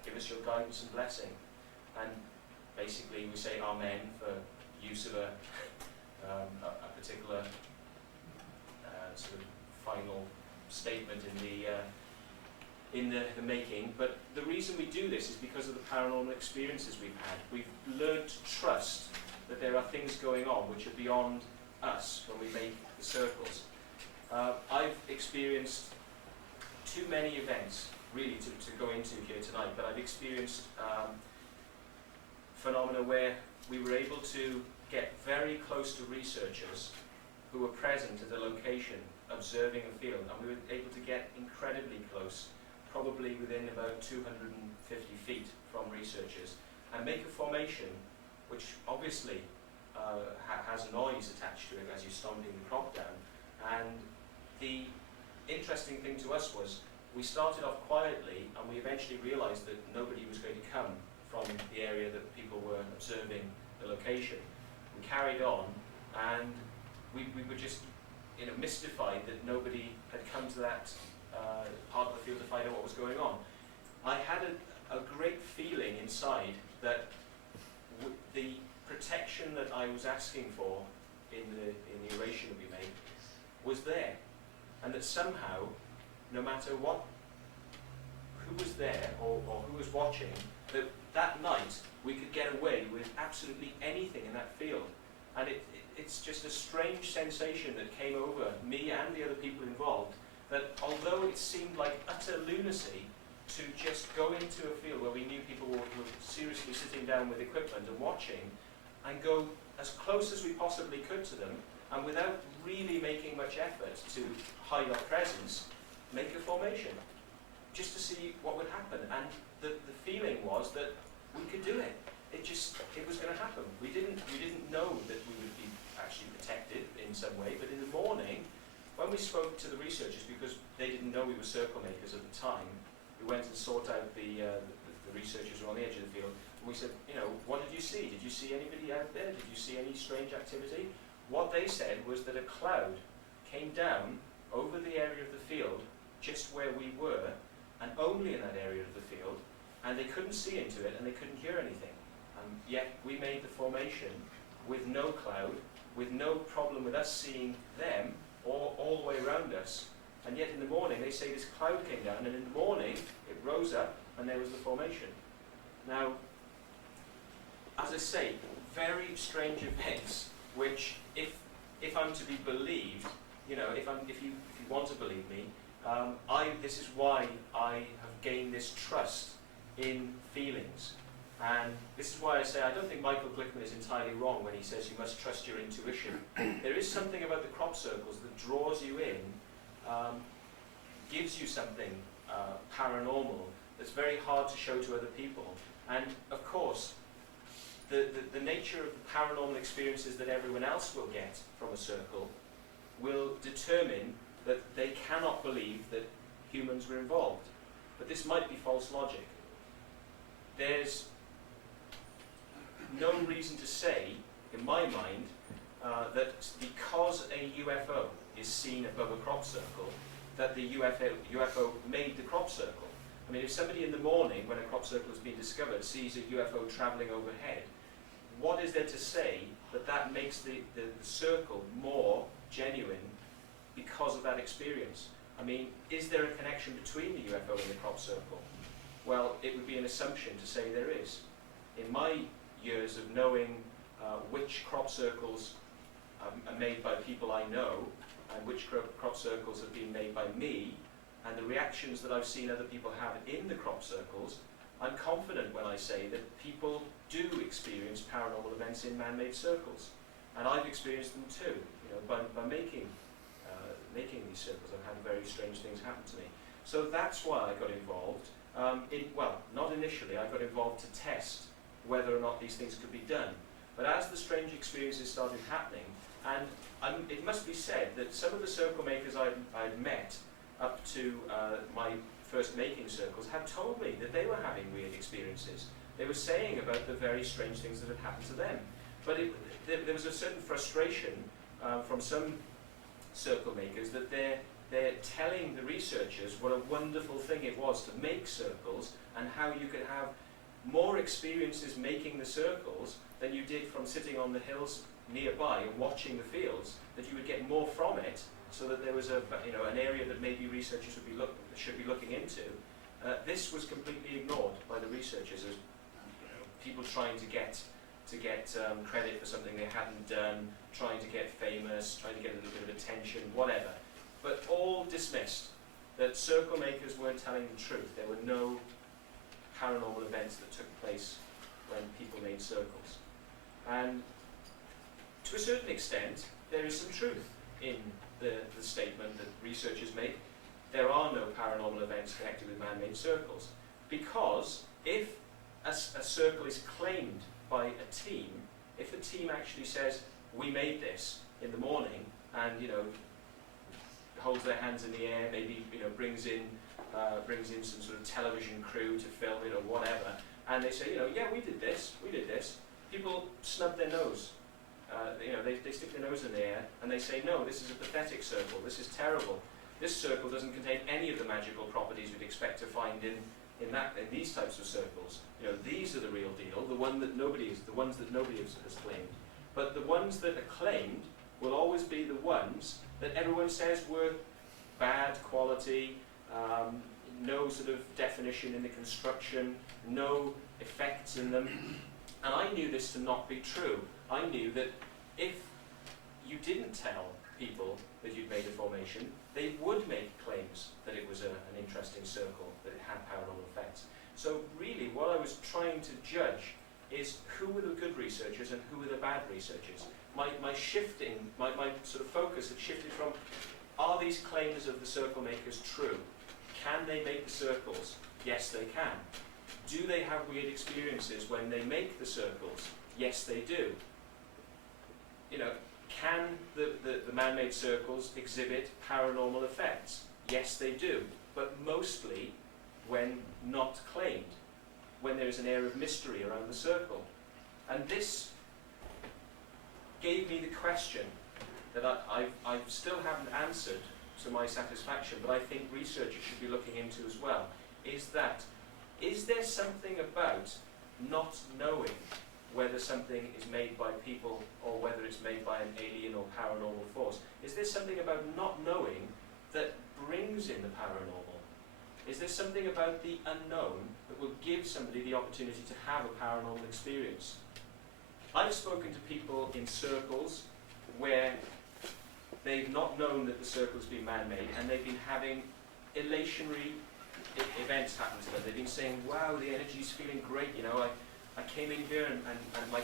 give us your guidance and blessing. And basically we say Amen for use of a particular sort of final statement in the making. But the reason we do this is because of the paranormal experiences we've had. We've learned to trust that there are things going on which are beyond us when we make the circles. I've experienced too many events really to go into here tonight, but I've experienced phenomena where we were able to get very close to researchers who were present at a location observing a field, and we were able to get incredibly close, probably within about 250 feet from researchers, and make a formation which obviously has noise attached to it as you're stomping the crop down. And the interesting thing to us was we started off quietly, and we eventually realised that nobody was going to come from the area that people were observing the location. We carried on, and we were just mystified that nobody had come to that part of the field to find out what was going on. I had a great feeling inside that the protection that I was asking for in the oration that we made was there, and that somehow, no matter what, who was there or who was watching, that night we could get away with absolutely anything in that field. And it's just a strange sensation that came over me and the other people involved, that although it seemed like utter lunacy to just go into a field where we knew people were seriously sitting down with equipment and watching, and go as close as we possibly could to them, and without really making much effort to hide our presence, make a formation, just to see what would happen. And the feeling was that we could do it. It was going to happen. We didn't know that we would be actually protected in some way, but in the morning, when we spoke to the researchers, because they didn't know we were circle makers at the time, we went and sought out the researchers who were on the edge of the field, and we said, what did you see? Did you see anybody out there? Did you see any strange activity? What they said was that a cloud came down over the area of the field, just where we were, and only in that area of the field, and they couldn't see into it, and they couldn't hear anything. Yet we made the formation with no cloud, with no problem with us seeing them all the way around us. And yet in the morning they say this cloud came down, and in the morning it rose up and there was the formation. Now, as I say, very strange events, which if I'm to be believed, if you want to believe me, this is why I have gained this trust in feelings. And this is why I say I don't think Michael Glickman is entirely wrong when he says you must trust your intuition. There is something about the crop circles that draws you in, gives you something paranormal that's very hard to show to other people. And of course, the nature of the paranormal experiences that everyone else will get from a circle will determine that they cannot believe that humans were involved. But this might be false logic. There's no reason to say, in my mind, that because a UFO is seen above a crop circle, that the UFO made the crop circle. I mean, if somebody in the morning, when a crop circle has been discovered, sees a UFO travelling overhead, what is there to say that makes the circle more genuine because of that experience? I mean, is there a connection between the UFO and the crop circle? Well, it would be an assumption to say there is. In my years of knowing which crop circles are made by people I know, and which crop circles have been made by me, and the reactions that I've seen other people have in the crop circles, I'm confident when I say that people do experience paranormal events in man-made circles. And I've experienced them too. By making these circles, I've had very strange things happen to me. So that's why I got involved. Not initially. I got involved to test whether or not these things could be done. But as the strange experiences started happening, and it must be said that some of the circle makers I'd met up to my first making circles had told me that they were having weird experiences. They were saying about the very strange things that had happened to them. But there was a certain frustration from some circle makers that they're telling the researchers what a wonderful thing it was to make circles, and how you could have more experiences making the circles than you did from sitting on the hills nearby and watching the fields, that you would get more from it, so that there was an area that maybe researchers should be looking into. This was completely ignored by the researchers as people trying to get credit for something they hadn't done, trying to get famous, trying to get a little bit of attention, whatever. But all dismissed. That circle makers weren't telling the truth. There were no paranormal events that took place when people made circles. And to a certain extent, there is some truth in the statement that researchers make. There are no paranormal events connected with man-made circles. Because if a circle is claimed by a team, if a team actually says, we made this in the morning, and holds their hands in the air, maybe brings in some sort of television crew to film it or whatever, and they say, yeah, we did this, people snub their nose. They stick their nose in the air and they say, no, this is a pathetic circle, this is terrible. This circle doesn't contain any of the magical properties we'd expect to find in these types of circles. These are the real deal, the ones that nobody has claimed. But the ones that are claimed will always be the ones that everyone says were bad quality, no sort of definition in the construction, no effects in them. And I knew this to not be true. I knew that if you didn't tell people that you'd made a formation, they would make claims that it was an interesting circle, that it had paranormal effects. So really what I was trying to judge is who were the good researchers and who were the bad researchers. My sort of focus had shifted from, are these claims of the circle makers true? Can they make the circles? Yes, they can. Do they have weird experiences when they make the circles? Yes, they do. You know, can the man-made circles exhibit paranormal effects? Yes, they do, but mostly when not claimed, when there is an air of mystery around the circle. And this gave me the question that I still haven't answered to my satisfaction, but I think researchers should be looking into as well, is there something about not knowing whether something is made by people or whether it's made by an alien or paranormal force? Is there something about not knowing that brings in the paranormal? Is there something about the unknown that will give somebody the opportunity to have a paranormal experience? I've spoken to people in circles where they've not known that the circle's been man-made, and they've been having elationary events happen to them. They've been saying, wow, the energy's feeling great, you know, I came in here and my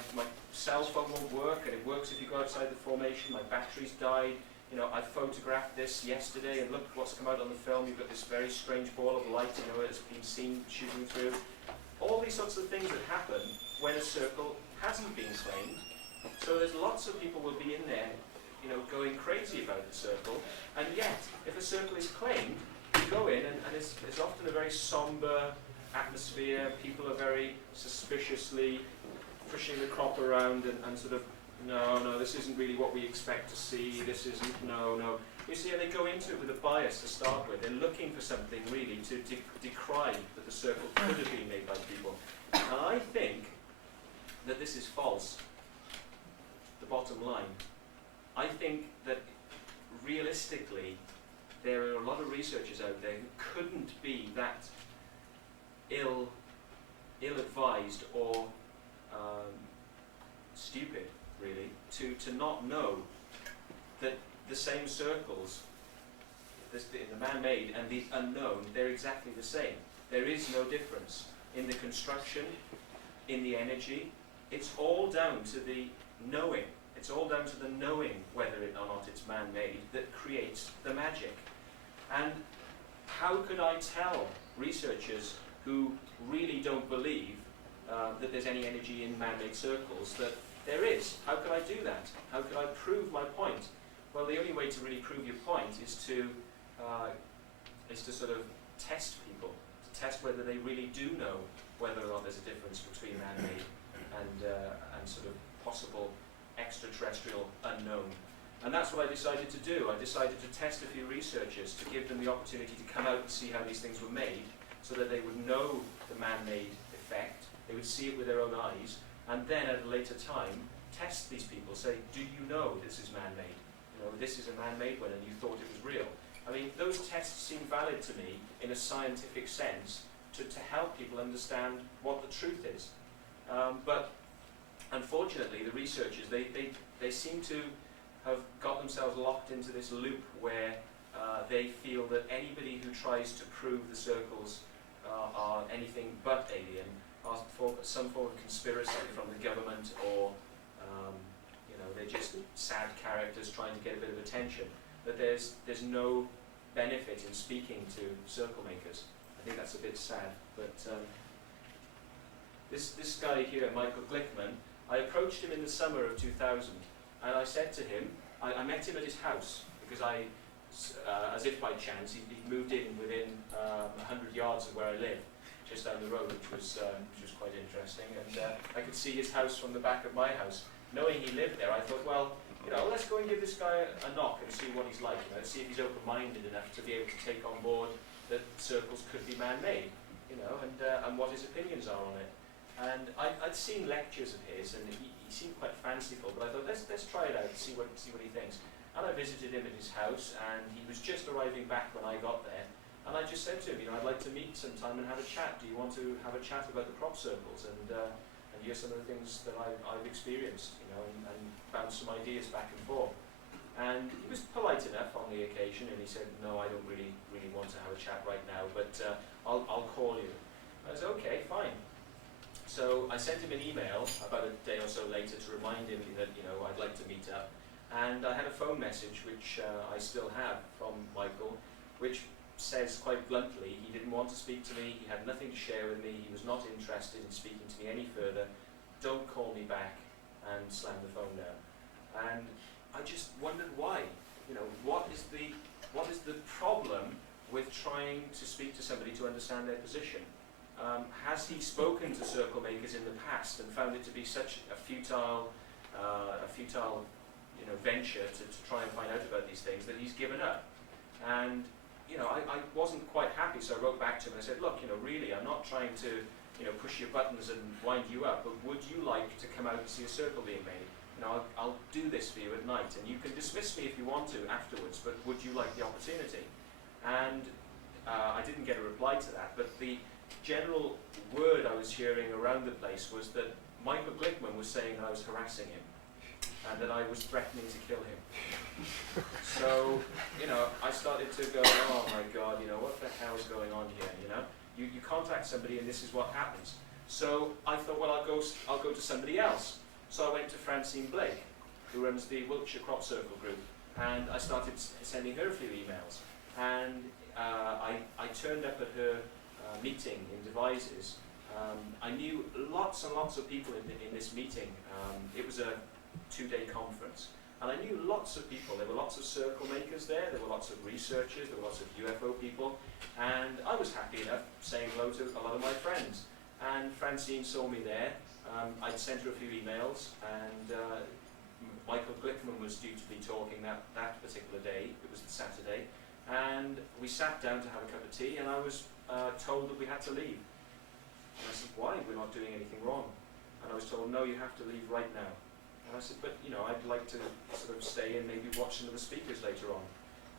cell phone won't work, and it works if you go outside the formation, my battery's died, you know, I photographed this yesterday and look what's come out on the film, you've got this very strange ball of light, you know, it's been seen shooting through. All these sorts of things that happen when a circle hasn't been claimed. So there's lots of people will be in there, you know, going crazy about the circle, and yet, if a circle is claimed, you go in and it's often a very somber atmosphere, people are very suspiciously pushing the crop around and sort of, no, this isn't really what we expect to see, this isn't, no. You see, they go into it with a bias to start with. They're looking for something really to decry that the circle could have been made by people. And I think that this is false, the bottom line. I think that realistically, there are a lot of researchers out there who couldn't be that ill-advised or stupid, really, to not know that the same circles, the man-made and the unknown, they're exactly the same. There is no difference in the construction, in the energy. It's all down to the knowing. It's all down to the knowing whether or not it's man-made that creates the magic. And how could I tell researchers who really don't believe that there's any energy in man-made circles that there is? How could I do that? How could I prove my point? Well, the only way to really prove your point is to sort of test people, to test whether they really do know whether or not there's a difference between man-made and sort of possible extraterrestrial unknown. And that's what I decided to do. I decided to test a few researchers to give them the opportunity to come out and see how these things were made, so that they would know the man-made effect, they would see it with their own eyes, and then at a later time test these people, say, do you know this is man-made? You know, this is a man-made one and you thought it was real. I mean, those tests seem valid to me in a scientific sense to help people understand what the truth is. But unfortunately, the researchers, they seem to have got themselves locked into this loop where they feel that anybody who tries to prove the circles are anything but alien, are some form of conspiracy from the government, or you know, they're just sad characters trying to get a bit of attention. That there's no benefit in speaking to circle makers. I think that's a bit sad. But this guy here, Michael Glickman, I approached him in the summer of 2000, and I said to him, I met him at his house, because as if by chance, he moved in within 100 yards of where I live, just down the road, which was quite interesting. And I could see his house from the back of my house. Knowing he lived there, I thought, well, you know, let's go and give this guy a knock and see what he's like. You know, see if he's open-minded enough to be able to take on board that circles could be man-made, you know, and what his opinions are on it. And I'd seen lectures of his, and he seemed quite fanciful, but I thought let's try it out and see what he thinks. And I visited him at his house, and he was just arriving back when I got there. And I just said to him, I'd like to meet sometime and have a chat. Do you want to have a chat about the crop circles and hear some of the things that I've experienced, and bounce some ideas back and forth. And he was polite enough on the occasion, and he said, no, I don't really want to have a chat right now, but I'll call you. I said, okay, fine. So I sent him an email about a day or so later to remind him that I'd like to meet up. And I had a phone message, which I still have from Michael, which says quite bluntly he didn't want to speak to me, he had nothing to share with me, he was not interested in speaking to me any further, don't call me back, and slammed the phone down. And I just wondered why. What is the problem with trying to speak to somebody to understand their position? Has he spoken to circle makers in the past and found it to be such a futile venture to try and find out about these things that he's given up? And I wasn't quite happy, so I wrote back to him and I said, look, really, I'm not trying to push your buttons and wind you up, but would you like to come out and see a circle being made? I'll do this for you at night, and you can dismiss me if you want to afterwards, but would you like the opportunity? And I didn't get a reply to that, but the general word I was hearing around the place was that Michael Glickman was saying that I was harassing him, and that I was threatening to kill him. So, I started to go, oh my God, what the hell's going on here, You contact somebody and this is what happens. So I thought, well, I'll go to somebody else. So I went to Francine Blake, who runs the Wiltshire Crop Circle group, and I started sending her a few emails. And I turned up at her meeting in Devizes. I knew lots and lots of people in this meeting. It was a 2-day conference. And I knew lots of people. There were lots of circle makers there were lots of researchers, there were lots of UFO people, and I was happy enough saying hello to a lot of my friends. And Francine saw me there. I'd sent her a few emails, and Michael Glickman was due to be talking that particular day. It was the Saturday, and we sat down to have a cup of tea, and I was told that we had to leave. And I said, why? We're not doing anything wrong. And I was told, no, you have to leave right now. And I said, but I'd like to sort of stay and maybe watch some of the speakers later on.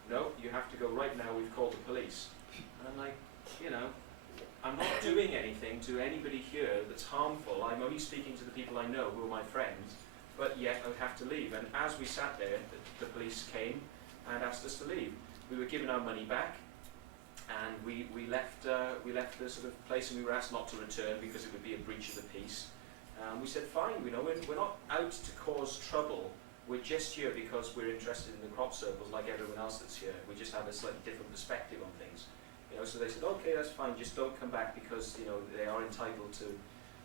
No, you have to go right now, we've called the police. And I'm like, I'm not doing anything to anybody here that's harmful. I'm only speaking to the people I know who are my friends, but yet I would have to leave. And as we sat there, the police came and asked us to leave. We were given our money back, and we left the sort of place, and we were asked not to return because it would be a breach of the peace. We said, fine, we're not out to cause trouble. We're just here because we're interested in the crop circles like everyone else that's here. We just have a slightly different perspective on things. So they said, okay, that's fine, just don't come back because they are entitled to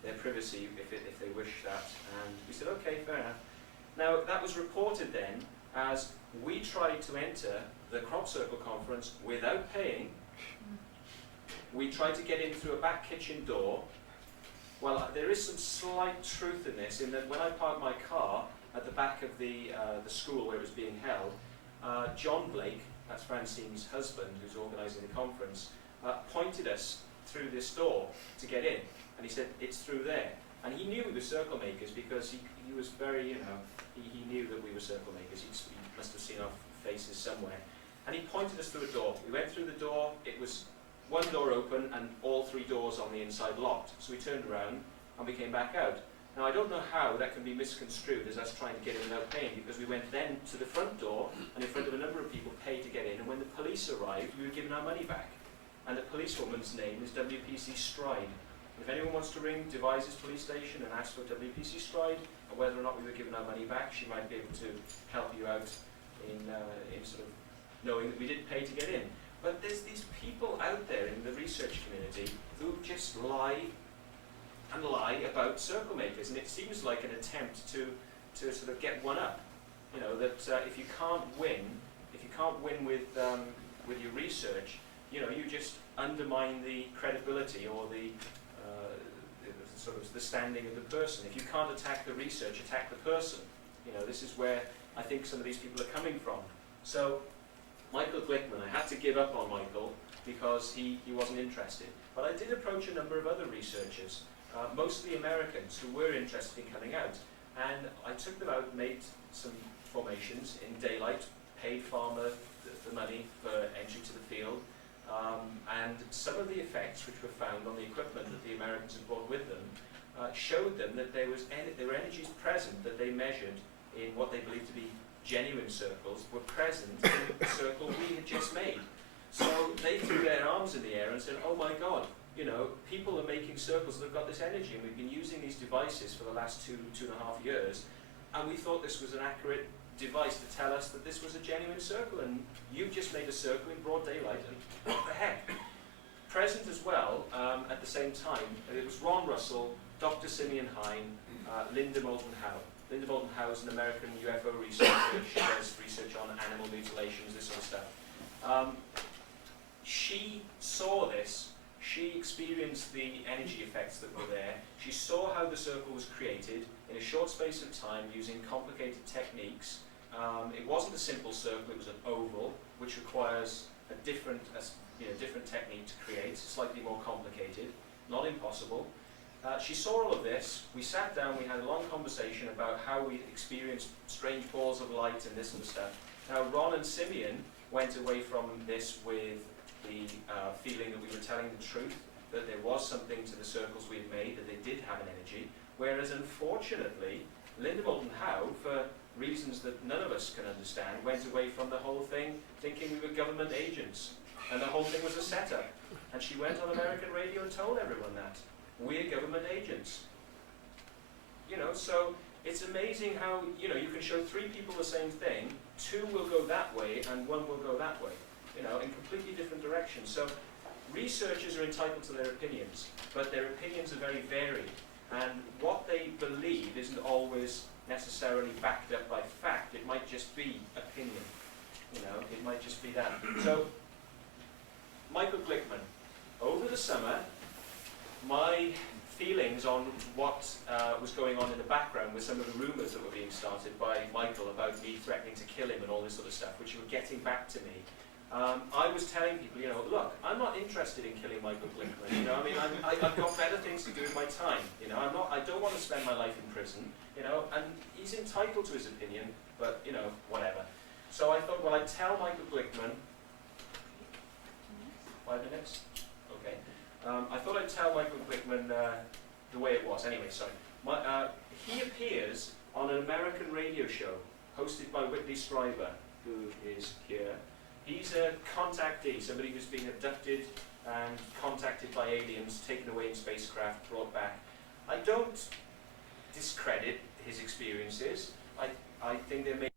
their privacy if they wish that. And we said, okay, fair enough. Now, that was reported then as we tried to enter the crop circle conference without paying. We tried to get in through a back kitchen door. Well, there is some slight truth in this, in that when I parked my car at the back of the school where it was being held, John Blake, that's Francine's husband who's organising the conference, pointed us through this door to get in. And he said, it's through there. And he knew we were circle makers because he was very, he knew that we were circle makers. He must have seen our faces somewhere. And he pointed us through a door. We went through the door, it was one door open and all 3 doors on the inside locked. So we turned around and we came back out. Now I don't know how that can be misconstrued as us trying to get in without paying, because we went then to the front door and in front of a number of people paid to get in, and when the police arrived we were given our money back. And the policewoman's name is WPC Stride. If anyone wants to ring Devizes Police Station and ask for WPC Stride and whether or not we were given our money back, she might be able to help you out in sort of knowing that we did pay to get in. But there's these people out there in the research community who just lie and lie about circle makers, and it seems like an attempt to sort of get one up. That if you can't win with your research, you just undermine the credibility or the sort of the standing of the person. If you can't attack the research, attack the person. This is where I think some of these people are coming from. So Michael Glickman, I had to give up on Michael because he wasn't interested. But I did approach a number of other researchers, mostly Americans, who were interested in coming out. And I took them out, made some formations in daylight, paid farmer the money for entry to the field, and some of the effects which were found on the equipment that the Americans had brought with them showed them that there were energies present that they measured in what they believed to be genuine circles were present in the circle we had just made. So they threw their arms in the air and said, oh my God, you know, people are making circles that have got this energy, and we've been using these devices for the last 2.5 years, and we thought this was an accurate device to tell us that this was a genuine circle, and you just made a circle in broad daylight, and what the heck? Present as well, at the same time, it was Ron Russell, Dr. Simeon Hine, Linda Moulton Howe. Linda Moulton Howe is an American UFO researcher. She does research on animal mutilations, this sort of stuff. She saw this. She experienced the energy effects that were there. She saw how the circle was created in a short space of time using complicated techniques. It wasn't a simple circle, it was an oval, which requires a different technique to create, slightly more complicated, not impossible. She saw all of this. We sat down, we had a long conversation about how we experienced strange balls of light and this sort of stuff. Now, Ron and Simeon went away from this with the feeling that we were telling the truth, that there was something to the circles we had made, that they did have an energy, whereas unfortunately, Linda Moulton Howe, for reasons that none of us can understand, went away from the whole thing thinking we were government agents, and the whole thing was a setup. And she went on American radio and told everyone that. We're government agents. You know, so it's amazing how, you know, you can show 3 people the same thing, 2 will go that way and 1 will go that way, you know, in completely different directions. So researchers are entitled to their opinions, but their opinions are very varied, and what they believe isn't always necessarily backed up by fact. It might just be opinion, you know, it might just be that. So Michael Glickman, over the summer, my feelings on what was going on in the background with some of the rumours that were being started by Michael about me threatening to kill him and all this sort of stuff, which were getting back to me. I was telling people, you know, look, I'm not interested in killing Michael Glickman. You know, I mean, I've got better things to do with my time. You know, I don't want to spend my life in prison. You know, and he's entitled to his opinion, but you know, whatever. So I thought, well, I'd tell Michael Glickman. 5 minutes? Okay. I thought I'd tell Michael Glickman the way it was. Anyway, sorry. He appears on an American radio show hosted by Whitley Strieber, who is here. He's a contactee, somebody who's been abducted and contacted by aliens, taken away in spacecraft, brought back. I don't discredit his experiences. I think there may